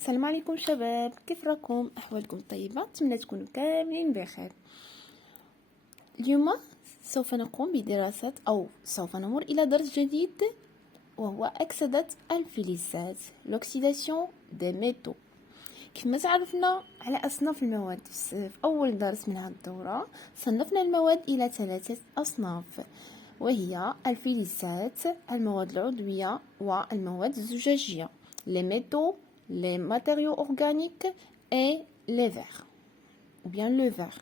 السلام عليكم شباب، كيف راكم؟ احوالكم طيبه؟ نتمنى تكونوا كاملين بخير. اليوم سوف نقوم بدراسه او سوف نمر الى درس جديد وهو اكسده الفلزات، لوكسيداسيون دي ميتو. كيف ما تعرفنا على اصناف المواد في اول درس من هذه الدوره، صنفنا المواد الى 3 اصناف، وهي الفلزات، المواد العضويه والمواد الزجاجيه، les métaux, les matériaux organiques et les verres, ou bien le verre.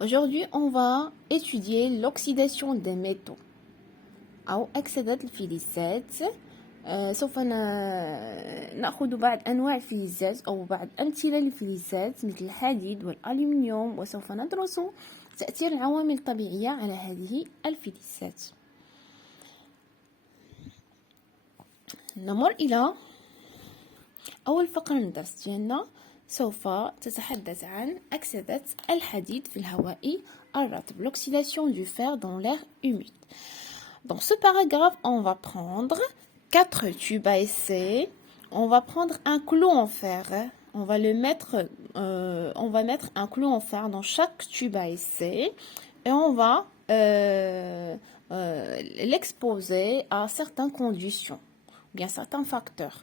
Aujourd'hui, on va étudier l'oxydation des métaux أو أكسدة الفلزات. سوف نأخذ بعض أنواع الفلزات أو بعض أمثلة للفلزات مثل الحديد والألومنيوم، وسوف ندرس تأثير العوامل الطبيعية على هذه الفلزات. نمر إلى أول فقرة من الدرس ديالنا، سوف تتحدث عن أكسدة الحديد في الهواء الرطب، l'oxydation du fer dans l'air humide. Dans ce paragraphe, on va prendre 4 tubes à essai. On va prendre un clou en fer. On va mettre un clou en fer dans chaque tube à essai et on va l'exposer à certaines conditions, bien certains facteurs.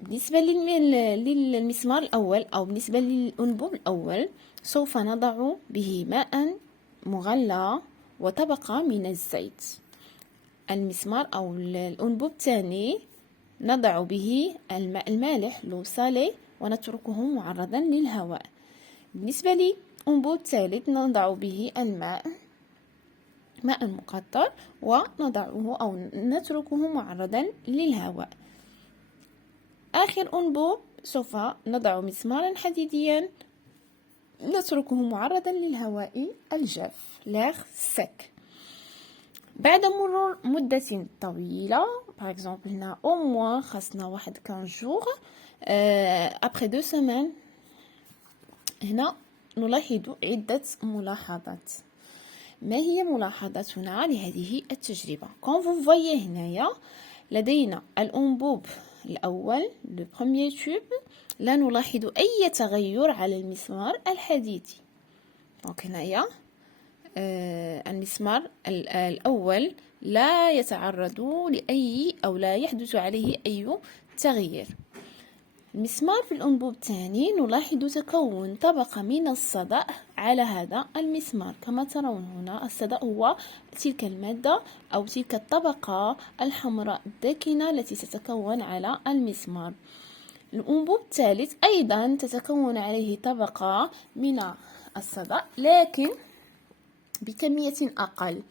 بالنسبة للمسمار الأول أو بالنسبة للأنبوب الأول، سوف نضع به ماء مغلى وطبقة من الزيت. المسمار أو الأنبوب الثاني نضع به الماء المالح لو سالي ونتركه معرضا للهواء. بالنسبة للأنبوب الثالث نضع به ماء مقطر ونضعه أو نتركه معرضا للهواء. آخر أنبوب سوف نضع مسمارا حديديا نتركه معرضا للهواء الجاف، l'air sec. بعد مرور مدة طويلة، par exemple هنا au moins خاصنا واحد 15 jours، après 2 semaines، هنا نلاحظ عدة ملاحظات. ما هي ملاحظاتنا لهذه التجربة؟ comme vous voyez هنايا لدينا الأنبوب الأول le premier tube، لا نلاحظ أي تغير على المسمار الحديدي. دونك هنايا المسمار الأول لا يتعرض لأي أو لا يحدث عليه أي تغيير. المسمار في الأنبوب الثاني نلاحظ تكون طبقة من الصدأ على هذا المسمار. كما ترون هنا الصدأ هو تلك المادة أو تلك الطبقة الحمراء الداكنة التي تتكون على المسمار. الأنبوب الثالث أيضا تتكون عليه طبقة من الصدأ لكن بكمية أقل.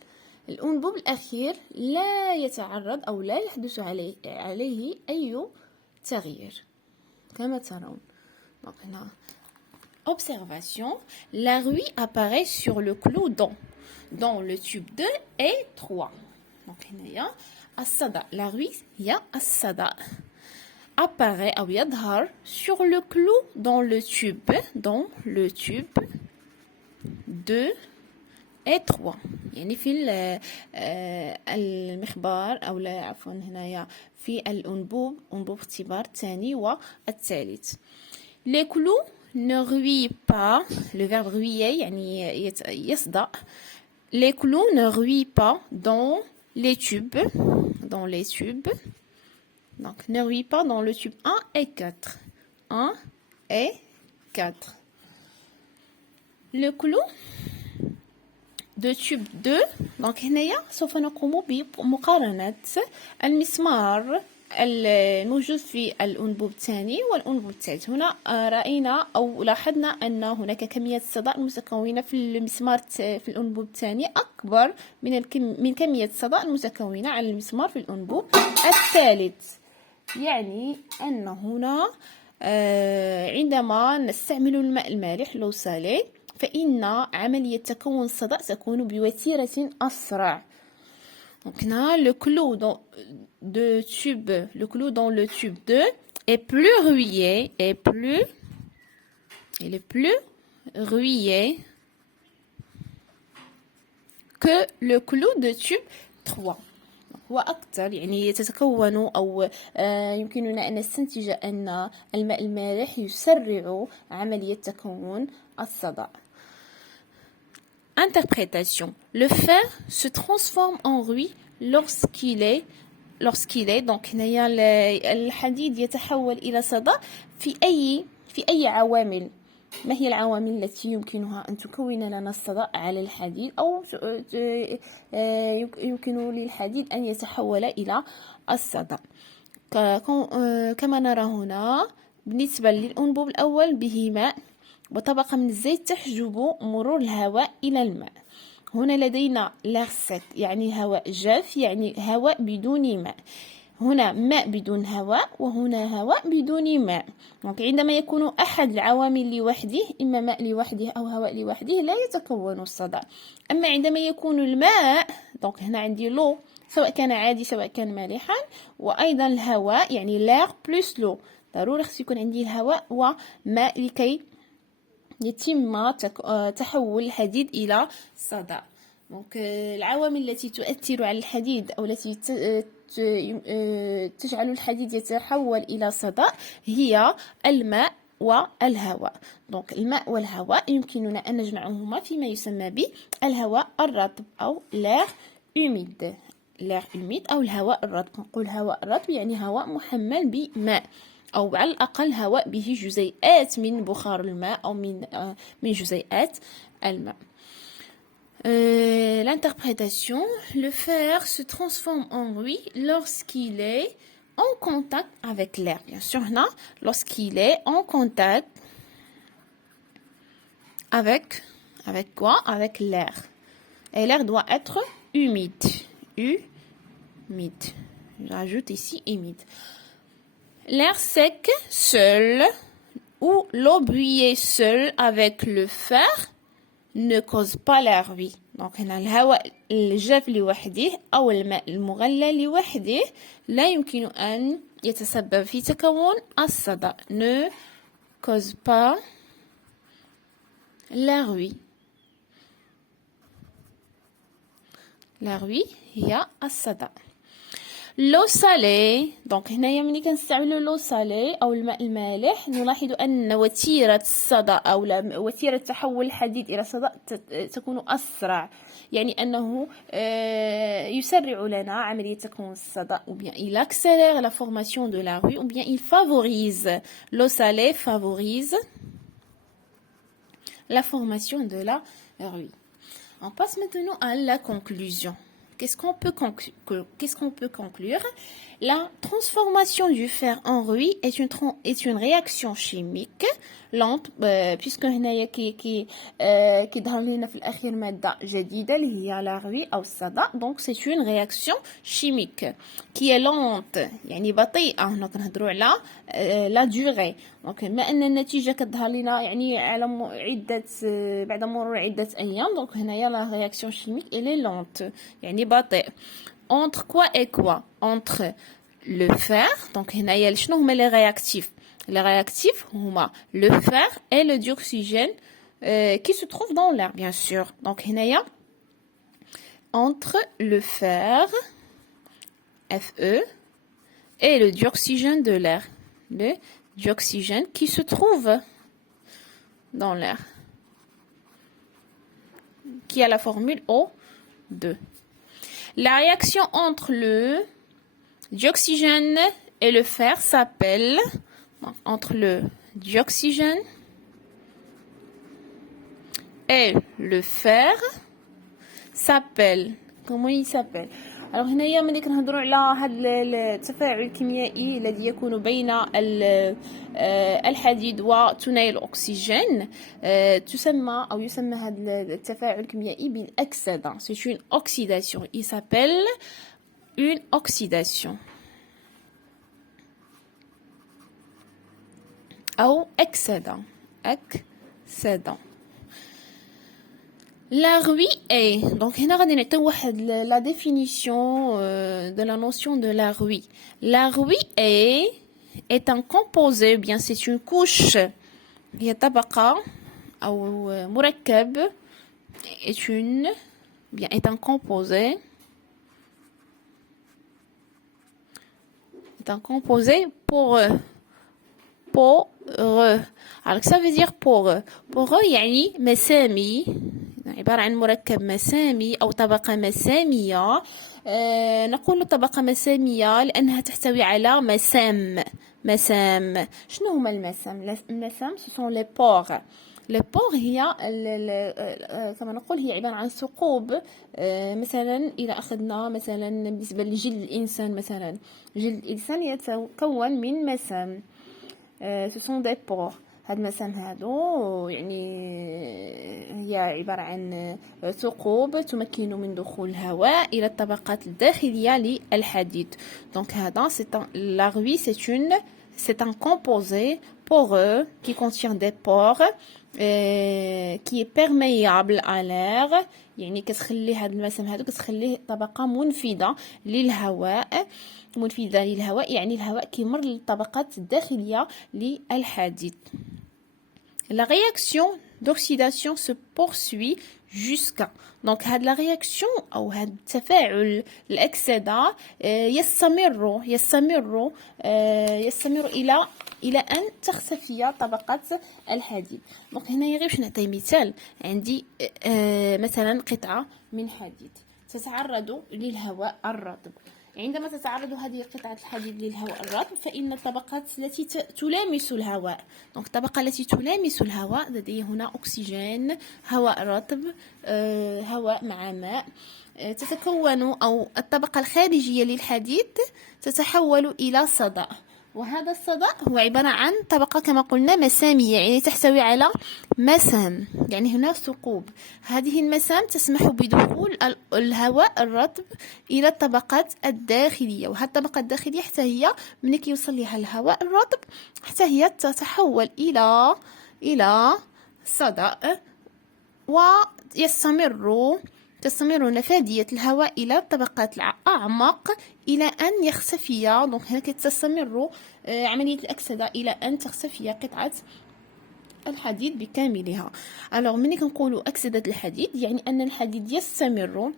الأنبوب الأخير لا يتعرض أو لا يحدث عليه أي تغيير كما ترون. Donc هنا observation, la rouille apparaît sur le clou dans le tube 2 et 3. Donc هنايا الصدأ، la rouille هي الصدأ، apparaît أو يظهر sur le clou dans le tube 2 et 3، يعني في المخبار أو لا عفوا هنايا في أنبوب اختبار الثاني والثالث. Les clous ne ruillent pas، le verbe ruiller يعني يصدأ. Les clous ne ruillent pas dans les tubes. Donc ne ruillent pas dans le tube 1 et 4. 1 et 4. Le clou de tube 2. Donc هنايا سوف نقوم بمقارنة المسمار الموجود في الأنبوب الثاني والأنبوب الثالث. هنا رأينا أو لاحظنا أن هناك كمية صدأ المتكونة في المسمار في الأنبوب الثاني أكبر من كمية الصدأ المتكونة على المسمار في الأنبوب الثالث. يعني أن هنا عندما نستعمل الماء المالح لو سالي فإن عملية تكون الصدأ تكون بوتيرة أسرع. Donc là, le clou dans le tube 2 est plus rouillé, que le clou de tube 3. Donc, هو أكثر، يعني تتكون أو يمكننا أن نستنتج أن الماء المالح يسرع عملية تكون الصدأ. Interprétation. Le fer se transforme en riz lorsqu'il est donc هنايا الحديد يتحول إلى صدأ في أي عوامل. ما هي العوامل التي يمكنها أن تكون لنا الصدأ على الحديد أو يمكن للحديد أن يتحول إلى الصدأ؟ كما نرى هنا بالنسبة للأنبوب الأول به ماء وطبقة من الزيت تحجب مرور الهواء إلى الماء. هنا لدينا l'air sec يعني هواء جاف، يعني هواء بدون ماء. هنا ماء بدون هواء وهنا هواء بدون ماء. دونك عندما يكون أحد العوامل لوحده، إما ماء لوحده أو هواء لوحده، لا يتكون الصدأ. أما عندما يكون الماء، دونك هنا عندي لو سواء كان عادي سواء كان مالحا، وأيضا الهواء يعني l'air بلس لو، ضروري خص يكون عندي الهواء وماء لكي يتم تحول الحديد إلى صدأ. دونك العوامل التي تؤثر على الحديد أو التي تجعل الحديد يتحول إلى صدأ هي الماء والهواء. دونك الماء والهواء يمكننا أن نجمعهما فيما يسمى بالهواء الرطب أو l'air humide. l'air humide أو الهواء الرطب. نقول هواء رطب يعني هواء محمل بماء، أو على الأقل هواء به جزيئات من بخار الماء أو من جزيئات الماء. L'interprétation. Le fer se transforme en riz lorsqu'il est en contact avec l'air. Bien sûr, là, lorsqu'il est en contact avec quoi? Avec l'air. Et l'air doit être humide. Humide. Je rajoute ici humide. L'air sec seul ou l'eau bouillie seule avec le fer ne cause pas la ruine. Donc هنا الهواء الجاف لوحده أو الماء المغلى لوحده لا يمكن أن يتسبب في تكون الصدأ. ne cause pas la ruine. la ruine هي الصدأ. لو salée. دونك هنايا ملي كنستعملوا لو salée او الماء المالح نلاحظ ان وتيره الصدأ او وتيره تحول الحديد الى صدأ تكون اسرع، يعني انه يسرع لنا عمليه تكون الصدأ. ou bien il accélère la formation de la ruine ou bien il favorise. l'eau salée favorise la formation de la ruine. On passe maintenant à la conclusion. Qu'est-ce qu'on peut conclure? La transformation du fer en riz est une réaction chimique lente puisque هنايا كيظهر لنا في الأخير مادة جديدة اللي هي la riz أو الصدأ. donc c'est une réaction chimique qui est lente يعني بطيئة. هنا كنهضروا على la durée. donc ما أن النتيجة كتظهر لنا يعني على بعد مرور عدة أيام. donc هنايا la réaction chimique elle est lente يعني بطيء. entre quoi et quoi? entre le fer. donc هنايا شنو هما les réactifs? les réactifs هما le fer et le dioxygène qui se trouvent dans l'air bien sûr. donc هنايا entre le fer Fe et le dioxygène de l'air, le dioxygène qui se trouve dans l'air, qui a la formule O2. La réaction entre le dioxygène et le fer s'appelle, entre le dioxygène et le fer s'appelle, comment il s'appelle? alors هنايا ملي كنهضروا على هذا التفاعل الكيميائي الذي يكون بين الحديد وثنائي الاكسجين تسمى او يسمى هذا التفاعل الكيميائي بالاكسدة. c'est une oxydation. il s'appelle une oxydation أو excédent. La ruie est, donc هنا غادي نعطيو واحد la définition de la notion de la ruie. La ruie est un composé, bien c'est une couche, هي طبقة أو مركب, est un composé c'est un composé poreux. poreux. Alors ça veut dire poreux. poreux يعني مسامي، عبارة عن مركب مسامي أو طبقة مسامية. نقول طبقة مسامية لأنها تحتوي على مسام. شنو هما المسام؟ المسام ce sont les pores. les pores هي كما نقول هي عبارة عن ثقوب. مثلا إذا أخذنا مثلا بالنسبة لجلد الإنسان، مثلا جلد الإنسان يتكون من مسام. ce sont des pores. هاد المسام هادو يعني هي عبارة عن ثقوب تمكن من دخول الهواء إلى الطبقات الداخلية للحديد. donc هذا la ruie c'est un composé poreux qui contient des pores qui est perméable à l'air. يعني كتخلي هاد المسام هادو كتخليه طبقة منفذة للهواء. يعني الهواء كيمر للطبقات الداخلية للحديد. La réaction d'oxydation se poursuit jusqu'à. donc هاد la réaction أو هاد التفاعل الأكسدة يستمر إلى أن تختفي طبقة الحديد. donc هنا غير باش نعطي مثال، عندي مثلا قطعة من حديد تتعرض للهواء الرطب. عندما تتعرض هذه قطعة الحديد للهواء الرطب فإن الطبقات التي تلامس الهواء، donc الطبقة التي تلامس الهواء لدي هنا أكسجين، هواء رطب، هواء مع ماء، تتكون أو الطبقة الخارجية للحديد تتحول إلى صدأ. وهذا الصدأ هو عبارة عن طبقة كما قلنا مسامية، يعني تحتوي على مسام، يعني هنا ثقوب. هذه المسام تسمح بدخول الهواء الرطب إلى الطبقات الداخلية، وهذه الطبقة الداخلية حتى هي من كيوصل لها الهواء الرطب حتى هي تتحول إلى صدأ، تستمر نفاذية الهواء إلى الطبقات الأعمق إلى أن يختفي. donc هنا تستمر عملية الأكسدة إلى أن تختفي قطعة الحديد بكاملها. alors ملي كنقولوا أكسدة الحديد يعني أن الحديد يستمر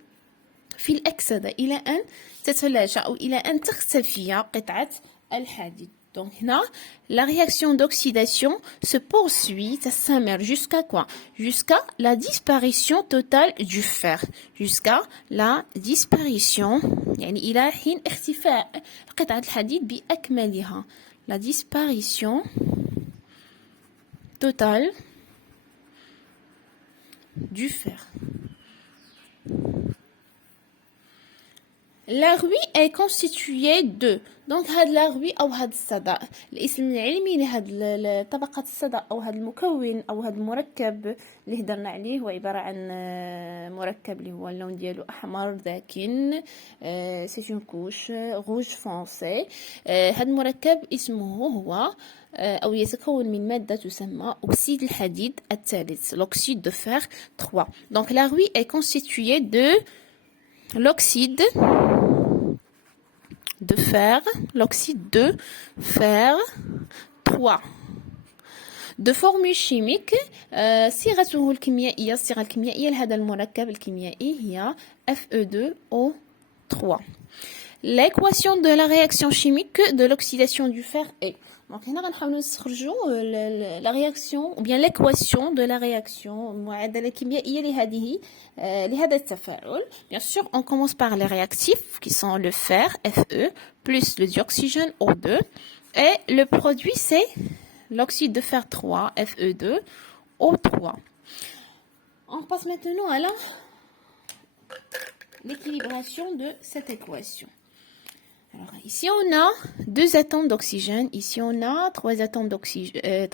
في الأكسدة إلى أن تتلاشى أو إلى أن تختفي قطعة الحديد. donc هنا la réaction d'oxydation se poursuit, تستمر jusqu'à quoi? jusqu'à la disparition totale du fer. jusqu'à la disparition يعني إلى حين اختفاء قطعة الحديد بأكملها. la disparition totale du fer. La ruie est constituée de. donc هاد لا روي او هاد الصدأ الاسم العلمي لهاد طبقة الصدأ او هاد المكون او هاد المركب اللي هضرنا عليه هو عبارة عن مركب اللي هو اللون ديالو احمر داكن، سي اون كوش روج فونسي. هاد المركب اسمه هو أو يتكون من مادة تسمى أكسيد الحديد الثالث، l'oxyde de fer 3. donc la ruie est constituée de l'oxyde de fer 3 de formule chimique. صيغته الكيميائية، الصيغة الكيميائية لهذا المركب الكيميائي هي Fe2O3. l'équation de la réaction chimique de l'oxydation du fer est. donc هنا غنحاولوا نستخرجوا la réaction ou bien l'équation de la réaction، المعادلة الكيميائية لهذا التفاعل. bien sûr on commence par les réactifs qui sont le fer Fe plus le dioxygène O2 et le produit c'est l'oxyde de fer 3 Fe2O3. on passe maintenant à l'équilibration de cette équation. alors ici on a 2 atomes d'oxygène, ici on a 3 atomes d'oxygène,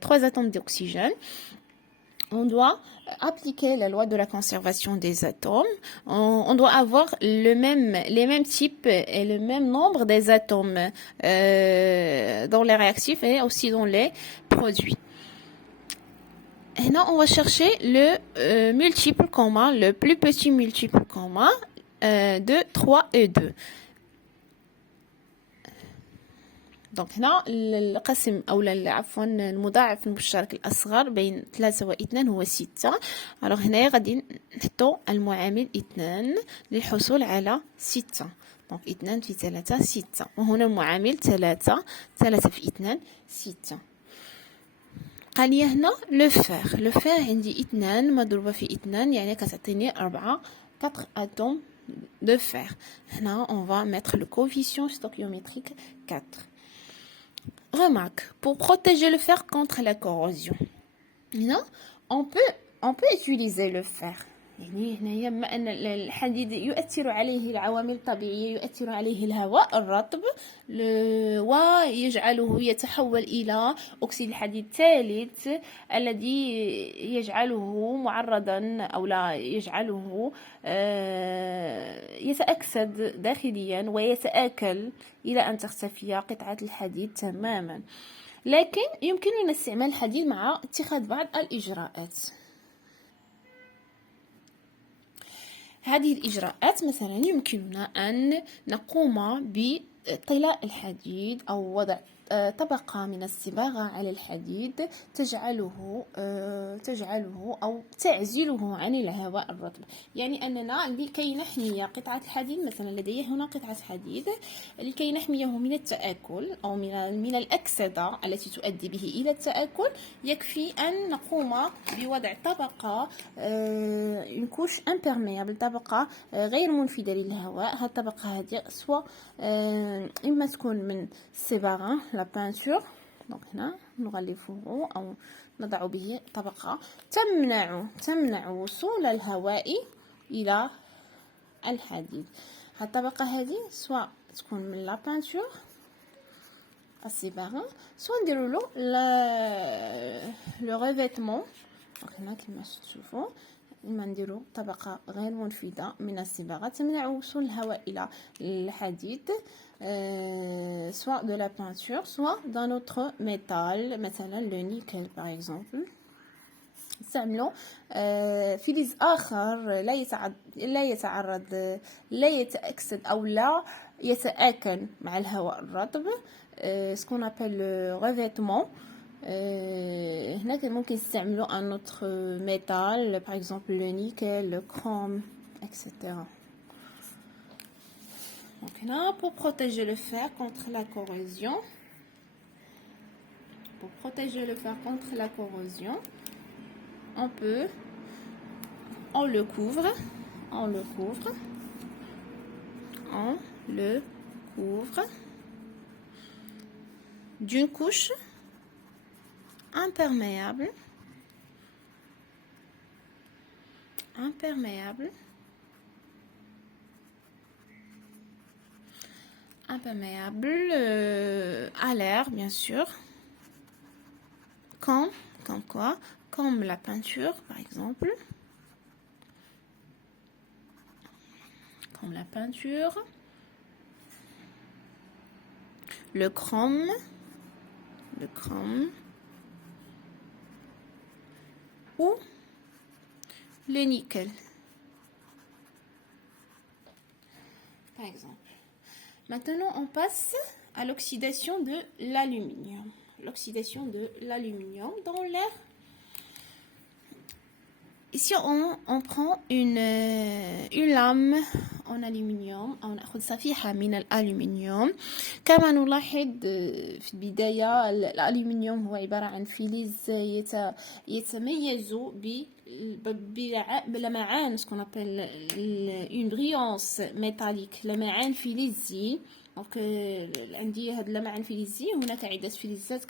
3 atomes d'oxygène. on doit appliquer la loi de la conservation des atomes. On doit avoir les mêmes types et le même nombre des atomes dans les réactifs et aussi dans les produits. Maintenant on va chercher le multiple commun, le plus petit multiple commun de 3 et 2. donc هنا القسم أو عفوا المضاعف المشترك الأصغر بين 3 و 2 هو 6. alors هنا غادي نحطو المعامل 2 للحصول على 6. دونك 2 في 3 6. وهنا المعامل 3 في 2 6. قال لي هنا لو فير عندي 2 مضروبة في 2 يعني كتعطيني 4 atomes de fer. هنا on va mettre le coefficient stoichiométrique 4. Remarque, pour protéger le fer contre la corrosion, هنا on peut utiliser le fer. يعني هنايا بما أن الحديد يؤثر عليه العوامل الطبيعية، يؤثر عليه الهواء الرطب ويجعله يتحول إلى أكسيد الحديد الثالث الذي يجعله معرضا أو لا يجعله يتأكسد داخليا ويتآكل إلى أن تختفي قطعة الحديد تماما. لكن يمكننا استعمال الحديد مع اتخاذ بعض الإجراءات. هذه الإجراءات مثلا يمكننا أن نقوم بطلاء الحديد أو وضع طبقة من الصباغة على الحديد تجعله أو تعزله عن الهواء الرطب. يعني أننا لكي نحمي قطعة الحديد، مثلا لدي هنا قطعة حديد، لكي نحميه من التآكل أو من الأكسدة التي تؤدي به إلى التآكل، يكفي أن نقوم بوضع طبقة كوش imperméable، طبقة غير منفذة للهواء. هذه الطبقة هذه سواء إما تكون من الصباغة لا بانتور، دونك هنا نغلفه أو نضع به طبقة تمنع وصول الهواء إلى الحديد. هذه الطبقة هذه سواء تكون من لا بانتور الصباغة، سواء نديرو له لو ريفيتمون. هنا كما تشوفوا إما نديرو طبقة غير منفذة من الصباغة تمنع وصول الهواء إلى الحديد، soit de la peinture, soit d'un autre métal, مثلا le nickel par exemple. نستعملو فلز آخر لا يتأكسد أو لا يتآكل مع الهواء الرطب، ce qu'on appelle le revêtement. هنا ممكن نستعملو un autre métal, par exemple le nickel, le chrome, etc. Donc là, pour protéger le fer contre la corrosion, on le couvre d'une couche imperméable à l'air, bien sûr, comme quoi, comme la peinture par exemple, le chrome ou le nickel par exemple. Maintenant, on passe à l'oxydation de l'aluminium. L'oxydation de l'aluminium dans l'air. Ici, on prend une lame en aluminium أو نأخذ صفيحة من الألومنيوم. كما نلاحظ في البداية الألومنيوم هو عبارة عن فلز يتميز بلمعان، ce qu'on appelle une brillance métallique، لمعان فلزي. دونك عندي هاد اللمعان فلزي، هناك عدة فلزات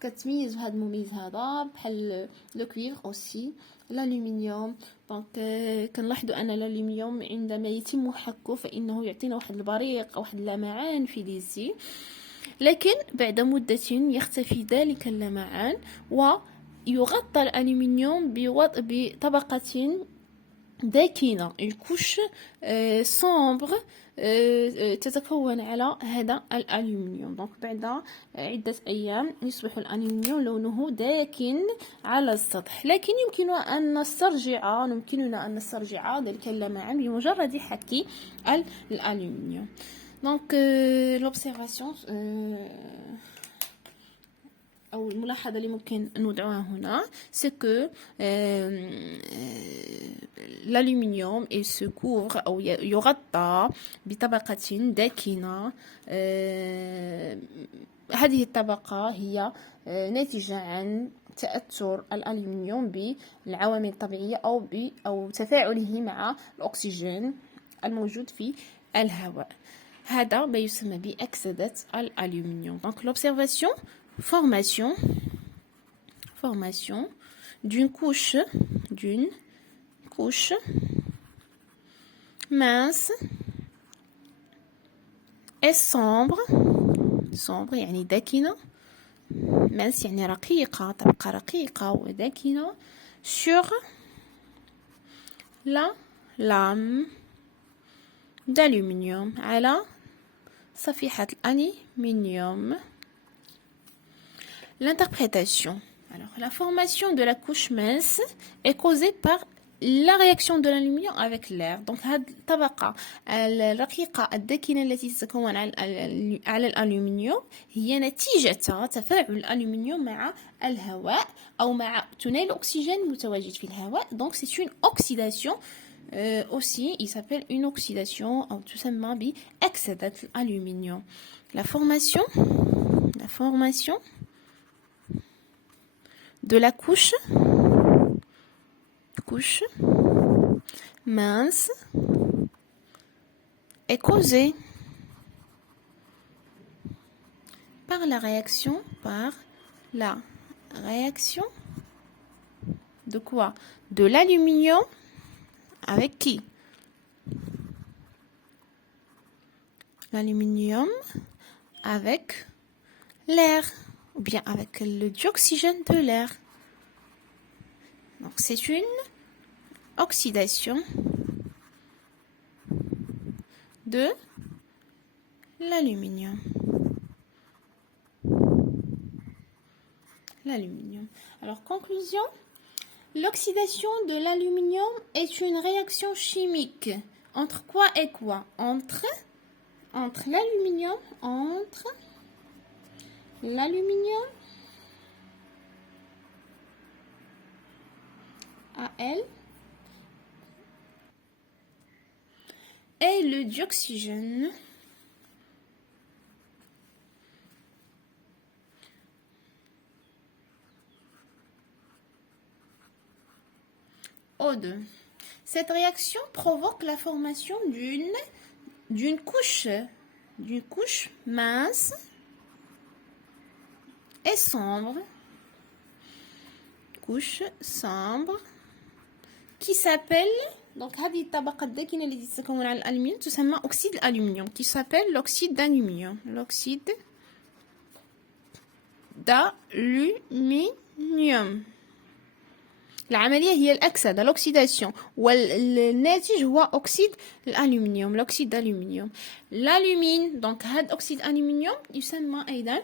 كتميز هذا المميز هذا، بحال لو كويفر اوسي، الالومنيوم. دونك كنلاحظوا ان الالومنيوم عندما يتم حكه فانه يعطينا واحد البريق او واحد اللمعان فلزي، لكن بعد مدة يختفي ذلك اللمعان ويغطى الالومنيوم بطبقة داكنة، الكوش صامبر تتكون على هذا الألومنيوم. دونك بعد عدة أيام يصبح الألومنيوم لونه داكن على السطح، لكن يمكننا أن نسترجع ذلك اللمعان بمجرد حك الألومنيوم. دونك l'observation أو الملاحظة اللي ممكن نوضعها هنا c'est que l'aluminium il se couvre أو يغطى بطبقة داكنة. هذه الطبقة هي ناتجة عن تأثر الألمنيوم بالعوامل الطبيعية أو تفاعله مع الأكسجين الموجود في الهواء. هذا ما يسمى بأكسدة الألمنيوم. Donc l'observation formation d'une couche mince et sombre يعني داكنة. mince يعني رقيقة، طبقة رقيقة وداكنة sur la lame d'aluminium على صفيحة الألمنيوم. L'interprétation. Alors, la formation de la couche mince est causée par la réaction de l'aluminium avec l'air. Donc, هذه الطبقة الرقيقة الداكنة التي تتكون على الألمنيوم هي نتيجة تفاعل الألمنيوم مع الهواء أو مع ثاني الأكسجين المتواجد في الهواء. Donc, c'est une oxydation. Aussi, il s'appelle une oxydation أو تسمى بأكسدة الألمنيوم. La formation de la couche mince est causée par la réaction de quoi? De l'aluminium avec qui? L'aluminium avec l'air ou bien avec le dioxygène de l'air. Donc c'est une oxydation de l'aluminium. Alors conclusion, l'oxydation de l'aluminium est une réaction chimique. Entre quoi et quoi? Entre l'aluminium Al et le dioxygène O2. Cette réaction provoque la formation d'une couche mince et sombre, qui s'appelle, donc هذه الطبقة الداكنة التي تتكون على الألمنيوم تسمى أكسيد الألمنيوم qui s'appelle l'oxyde d'aluminium. العملية هي الأكسدة l'oxydation والناتج هو أكسيد الألمنيوم l'oxyde d'aluminium. l'alumine donc هذا أكسيد الألمنيوم يسمى أيضا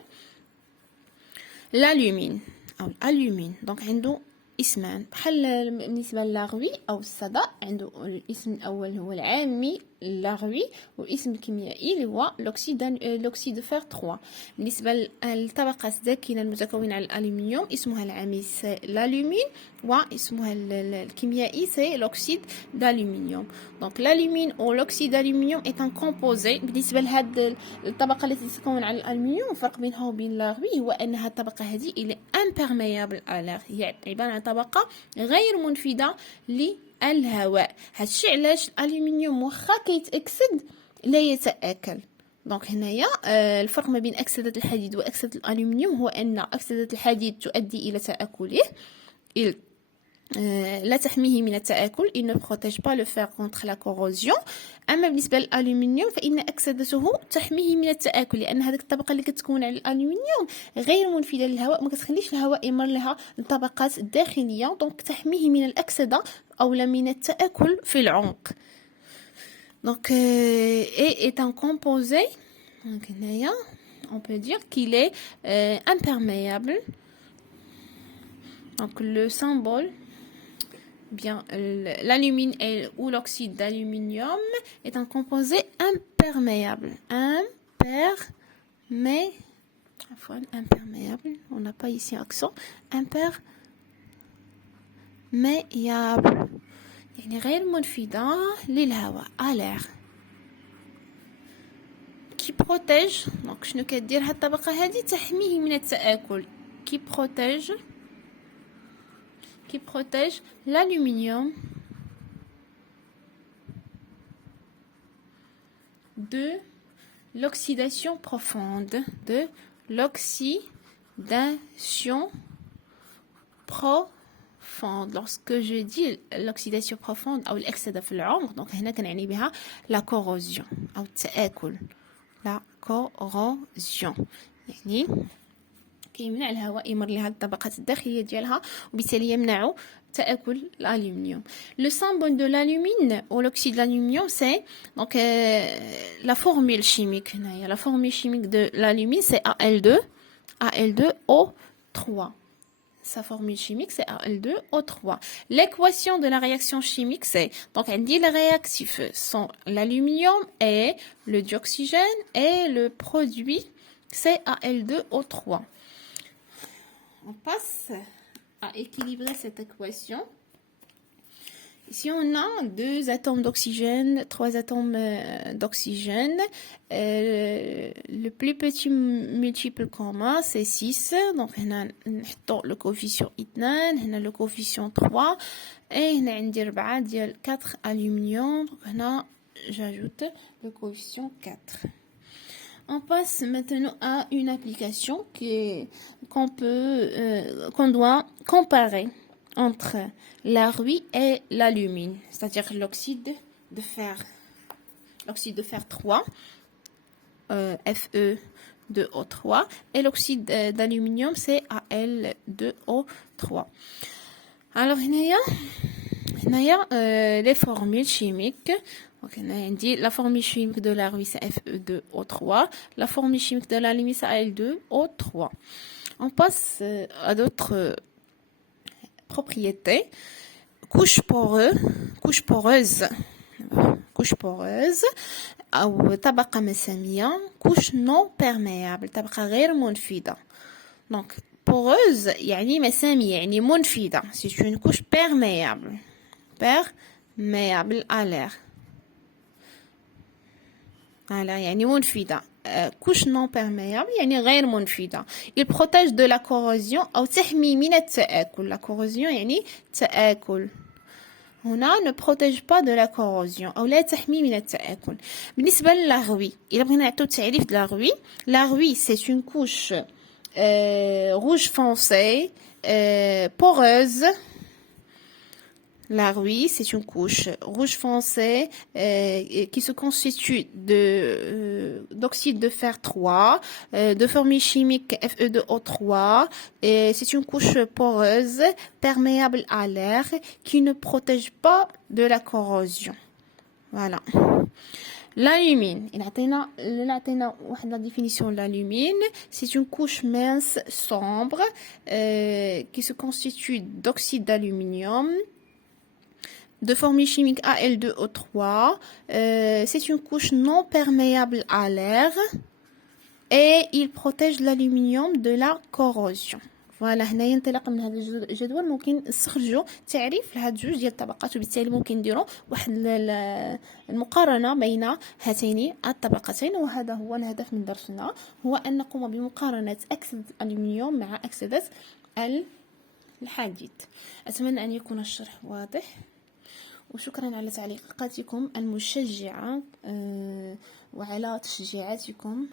l'alumine أو الألومين. donc عنده اسمان بحال بالنسبة للاغوي أو الصدى عنده الاسم الأول هو العامي اللاغوي والاسم الكيميائي اللي هو l'oxyde de fer 3. بالنسبة للطبقة الداكنة المتكونة على الألمنيوم اسمها العامي سي l'alumine واسمها الكيميائي سي l'oxyde d'aluminium. donc l'alumine ou l'oxyde d'aluminium est un composé. بالنسبة لهاد الطبقة التي تتكون على الألمنيوم الفرق بينها وبين اللاغوي هو أن هاد الطبقة هذه إلى imperméable à l'air هي عبارة عن طبقة غير منفذة للهواء. هادشي علاش الألمنيوم واخا كيتأكسد لا يتآكل. دونك هنايا الفرق ما بين أكسدة الحديد وأكسدة الألمنيوم هو أن أكسدة الحديد تؤدي إلى تآكله لا تحميه من التآكل il ne protège pas le fer contre la corrosion. أما بالنسبة للألمنيوم فإن أكسدته تحميه من التآكل لأن هذيك الطبقة اللي كتكون على الألمنيوم غير منفذة للهواء ما كتخليش الهواء يمر لها الطبقات الداخلية دونك تحميه من الأكسدة أو من التآكل في العمق. donc est un composé donc هنايا on peut dire qu'il est imperméable. donc le symbole bien l'alumine ou l'oxyde d'aluminium est un composé imperméable imperméable, on n'a pas ici accent, imperméable يعني غير منفذة للهواء à l'air. qui protège donc شنو كدير هاد الطبقة هذه تحميه من التآكل. qui protège l'aluminium de l'oxydation profonde, lorsque je dis l'oxydation profonde ou l'excédent في العمق donc هنا كنعني بها la corrosion أو التآكل. la corrosion يعني كيمنع الهواء يمر لهذه الطبقات الداخلية ديالها وبالتالي يمنع تآكل l'aluminium. Le symbole de l'alumine ou l'oxyde de l'aluminium c'est donc la formule chimique. La formule chimique de l'alumine c'est Al2O3. Sa formule chimique c'est Al2O3. L'équation de la réaction chimique c'est donc on dit les réactifs sont l'aluminium et le dioxygène et le produit c'est Al2O3. On passe à équilibrer cette équation. Ici, on a 2 atomes d'oxygène, 3 atomes d'oxygène. Le plus petit multiple commun, c'est 6. Donc, on a le coefficient 2, on a le coefficient 3. Et on a 4 aluminium. Donc, on j'ajoute le coefficient 4. On passe maintenant à une application qu'on doit comparer entre la rouille et l'alumine, c'est-à-dire l'oxyde de fer 3, Fe2O3, et l'oxyde d'aluminium, c'est Al2O3. Alors, il y a les formules chimiques. Donc, on a dit la formule chimique de la rouille c'est Fe2O3, la formule chimique de l'alumine c'est Al2O3. On passe à d'autres propriétés. couche poreuse أو طبقة مسامية couche non perméable طبقة غير منفذة. donc poreuse يعني مسامية يعني منفذة. c'est une couche perméable à l'air. voilà يعني منفذة. couche non perméable يعني غير منفذة. il protège de la corrosion أو تحمي من التآكل. la corrosion يعني تآكل. هنا ne protège pas de la corrosion أو لا تحمي من التآكل. بالنسبة للاغوي إلا بغينا نعطيو تعريف د لاغوي c'est une couche rouge foncé poreuse. La rouille, c'est une couche rouge foncé qui se constitue d'oxyde de fer 3, de formule chimique Fe2O3. Et c'est une couche poreuse, perméable à l'air, qui ne protège pas de la corrosion. Voilà. L'alumine, il a la définition de l'alumine, c'est une couche mince, sombre, qui se constitue d'oxyde d'aluminium, de formule chimique Al2O3. C'est une couche non perméable à l'air et il protège l'aluminium de la corrosion. فوالا هنايا انطلاقا من هذا الجدول ممكن نستخرجوا تعريف لهاد جوج ديال الطبقات وبالتالي ممكن نديروا واحد المقارنه بين هاتين الطبقتين. وهذا هو الهدف من درسنا، هو ان نقوم بمقارنه اكسده الالومنيوم مع اكسده الحديد. اتمنى ان يكون الشرح واضح وشكرا على تعليقاتكم المشجعه وعلى تشجيعاتكم